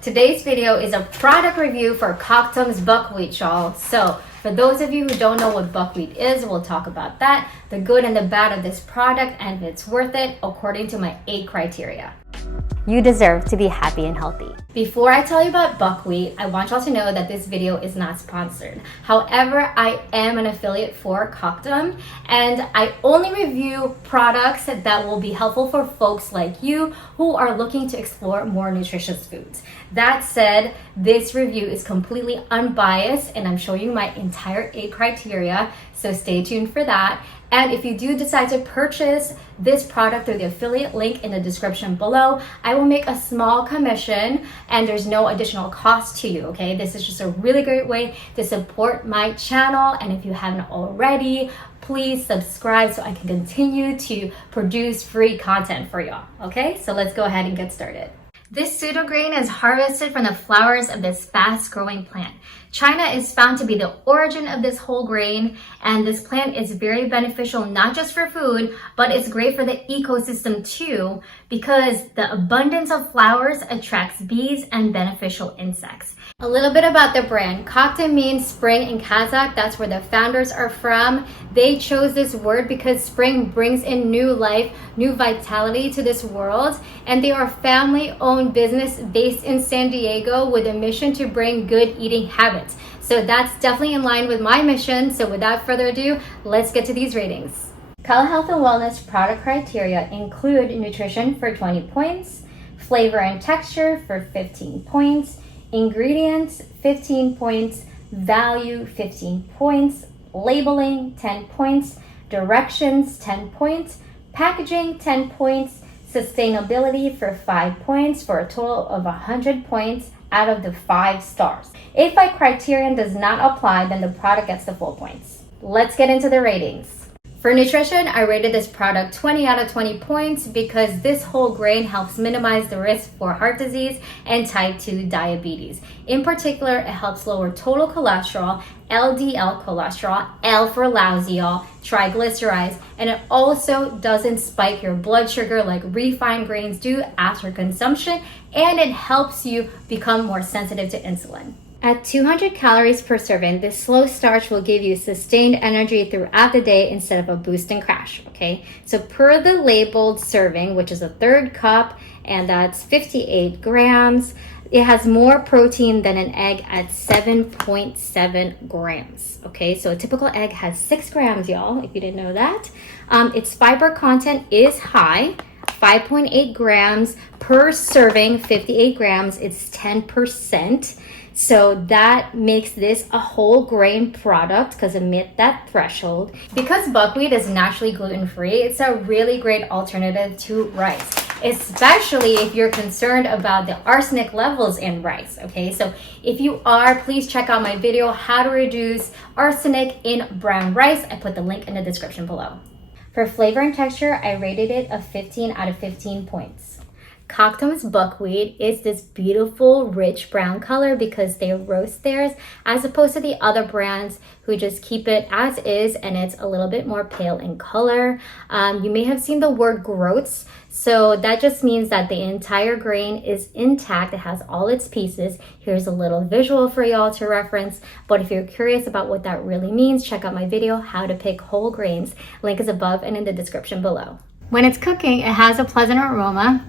Today's video is a product review for Koktem's buckwheat, y'all. So for those of you who don't know what buckwheat is, we'll talk about that, the good and the bad of this product, and if it's worth it according to my 8 criteria. You deserve to be happy and healthy. Before I tell you about buckwheat, I want y'all to know that this video is not sponsored. However, I am an affiliate for Koktem, and I only review products that will be helpful for folks like you who are looking to explore more nutritious foods. That said, this review is completely unbiased, and I'm showing you my entire 8 criteria, so stay tuned for that. And if you do decide to purchase this product through the affiliate link in the description below, I will make a small commission and there's no additional cost to you, okay? This is just a really great way to support my channel. And if you haven't already, please subscribe so I can continue to produce free content for y'all, okay? So let's go ahead and get started. This pseudo grain is harvested from the flowers of this fast-growing plant. China is found to be the origin of this whole grain, and this plant is very beneficial not just for food, but it's great for the ecosystem too, because the abundance of flowers attracts bees and beneficial insects. A little bit about the brand. Koktem means spring in Kazakh. That's where the founders are from. They chose this word because spring brings in new life, new vitality to this world. And they are a family-owned business based in San Diego with a mission to bring good eating habits. So that's definitely in line with my mission. So without further ado, let's get to these ratings. Color Health and Wellness product criteria include nutrition for 20 points, flavor and texture for 15 points, ingredients 15 points, value 15 points, labeling 10 points, directions 10 points, packaging 10 points, sustainability for 5 points for a total of 100 points out of the 5 stars. If my criterion does not apply, then the product gets the full points. Let's get into the ratings. For nutrition, I rated this product 20 out of 20 points because this whole grain helps minimize the risk for heart disease and type 2 diabetes. In particular, it helps lower total cholesterol, LDL cholesterol, L for lousy, y'all, triglycerides, and it also doesn't spike your blood sugar like refined grains do after consumption, and it helps you become more sensitive to insulin. At 200 calories per serving, this slow starch will give you sustained energy throughout the day instead of a boost and crash, okay? So per the labeled serving, which is a 1/3 cup, and that's 58 grams, it has more protein than an egg at 7.7 grams, okay? So a typical egg has 6 grams, y'all, if you didn't know that. Its fiber content is high, 5.8 grams per serving, 58 grams, it's 10%. So that makes this a whole grain product because it met that threshold. Because buckwheat is naturally gluten-free, it's a really great alternative to rice, especially if you're concerned about the arsenic levels in rice, okay? So if you are, please check out my video, how to reduce arsenic in brown rice. I put the link in the description below. For flavor and texture, I rated it a 15 out of 15 points. Koktem's buckwheat is this beautiful, rich brown color because they roast theirs, as opposed to the other brands who just keep it as is and it's a little bit more pale in color. You may have seen the word groats, so that just means that the entire grain is intact. It has all its pieces. Here's a little visual for y'all to reference, but if you're curious about what that really means, check out my video, How to Pick Whole Grains. Link is above and in the description below. When it's cooking, it has a pleasant aroma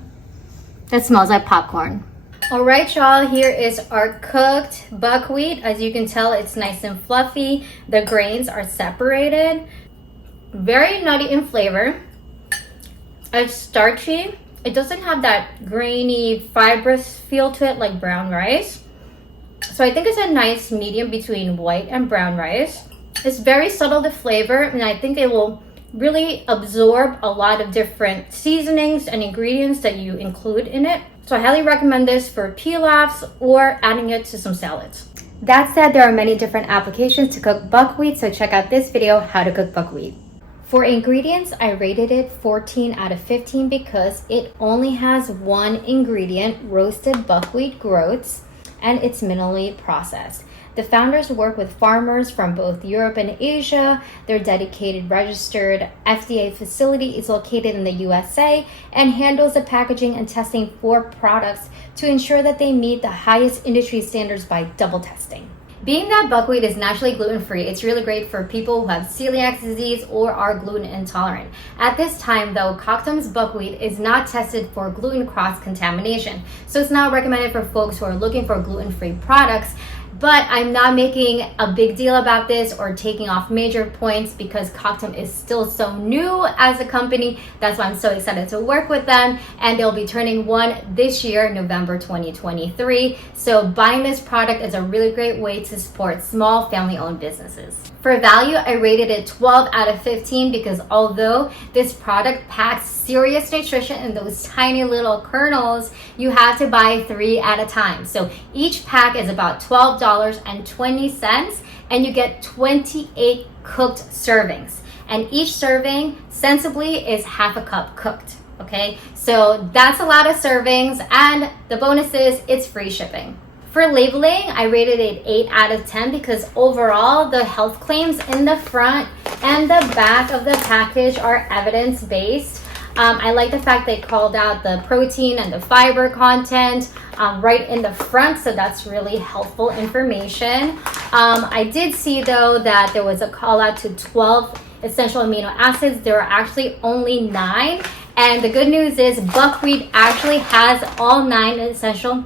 that smells like popcorn. All right, y'all, here is our cooked buckwheat. As you can tell, it's nice and fluffy. The grains are separated. Very nutty in flavor. It's starchy. It doesn't have that grainy, fibrous feel to it like brown rice. So I think it's a nice medium between white and brown rice. It's very subtle to flavor, and I think it will really absorb a lot of different seasonings and ingredients that you include in it. So I highly recommend this for pilafs or adding it to some salads. That said, there are many different applications to cook buckwheat, so check out this video, How to Cook Buckwheat. For ingredients, I rated it 14 out of 15 because it only has one ingredient, roasted buckwheat groats. and it's minimally processed. The founders work with farmers from both Europe and Asia. Their dedicated registered FDA facility is located in the USA and handles the packaging and testing for products to ensure that they meet the highest industry standards by double testing. Being that buckwheat is naturally gluten-free, it's really great for people who have celiac disease or are gluten intolerant. At this time though, Koktem's buckwheat is not tested for gluten cross-contamination, so it's not recommended for folks who are looking for gluten-free products. But I'm not making a big deal about this or taking off major points because Koktem is still so new as a company. That's why I'm so excited to work with them. And they'll be turning one this year, November 2023. So buying this product is a really great way to support small family-owned businesses. For value, I rated it 12 out of 15 because although this product packs serious nutrition in those tiny little kernels, you have to buy 3 at a time. So each pack is about $12.20 and you get 28 cooked servings. And each serving sensibly is half a cup cooked. Okay, so that's a lot of servings, and the bonus is it's free shipping. For labeling, I rated it 8 out of 10 because overall the health claims in the front and the back of the package are evidence-based. I like the fact they called out the protein and the fiber content right in the front, so that's really helpful information. I did see though that there was a call out to 12 essential amino acids. There are actually only 9, and the good news is buckwheat actually has all 9 essential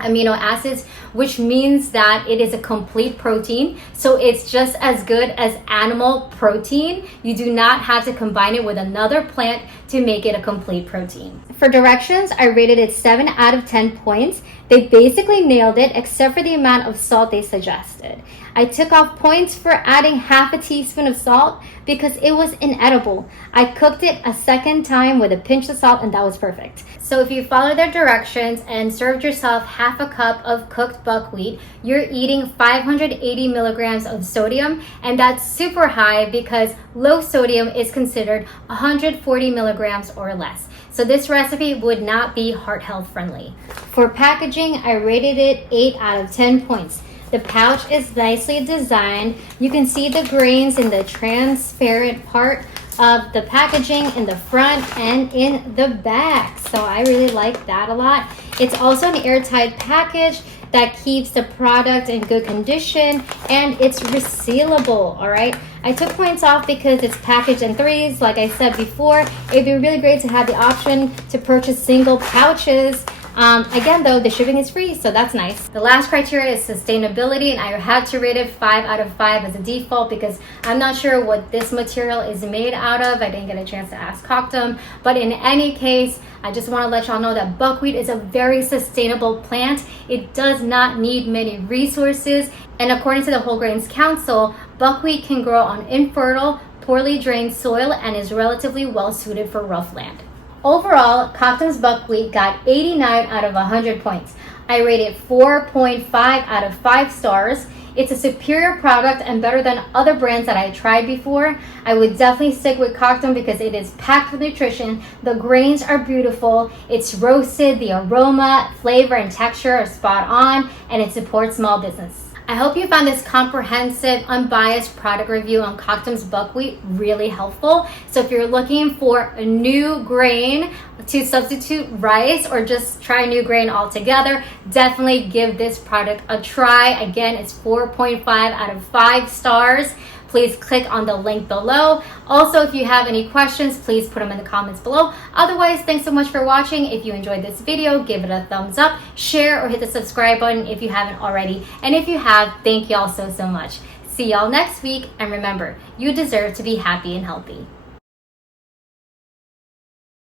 amino acids, which means that it is a complete protein. So it's just as good as animal protein. You do not have to combine it with another plant to make it a complete protein. For directions, I rated it 7 out of 10 points. They basically nailed it except for the amount of salt they suggested. I took off points for adding half a teaspoon of salt because it was inedible. I cooked it a second time with a pinch of salt and that was perfect. So if you follow their directions and served yourself half a cup of cooked buckwheat, you're eating 580 milligrams of sodium, and that's super high because low sodium is considered 140 milligrams or less. So this recipe would not be heart health friendly. For packaging, I rated it 8 out of 10 points. The pouch is nicely designed. You can see the grains in the transparent part of the packaging in the front and in the back. So I really like that a lot. It's also an airtight package that keeps the product in good condition, and it's resealable, all right? I took points off because it's packaged in 3s. Like I said before, it'd be really great to have the option to purchase single pouches. Again though, the shipping is free, so that's nice. The last criteria is sustainability, and I had to rate it 5 out of 5 as a default because I'm not sure what this material is made out of. I didn't get a chance to ask Koktem, but in any case, I just want to let y'all know that buckwheat is a very sustainable plant. It does not need many resources, and according to the Whole Grains Council, buckwheat can grow on infertile, poorly drained soil and is relatively well suited for rough land. Overall, Koktem's buckwheat got 89 out of 100 points. I rated 4.5 out of 5 stars. It's a superior product and better than other brands that I tried before. I would definitely stick with Koktem because it is packed with nutrition. The grains are beautiful. It's roasted. The aroma, flavor, and texture are spot on, and it supports small business. I hope you found this comprehensive, unbiased product review on Koktem's buckwheat really helpful. So if you're looking for a new grain to substitute rice or just try a new grain altogether, definitely give this product a try. Again, it's 4.5 out of 5 stars. Please click on the link below. Also, if you have any questions, please put them in the comments below. Otherwise, thanks so much for watching. If you enjoyed this video, give it a thumbs up, share, or hit the subscribe button if you haven't already. And if you have, thank y'all so much. See y'all next week. And remember, you deserve to be happy and healthy.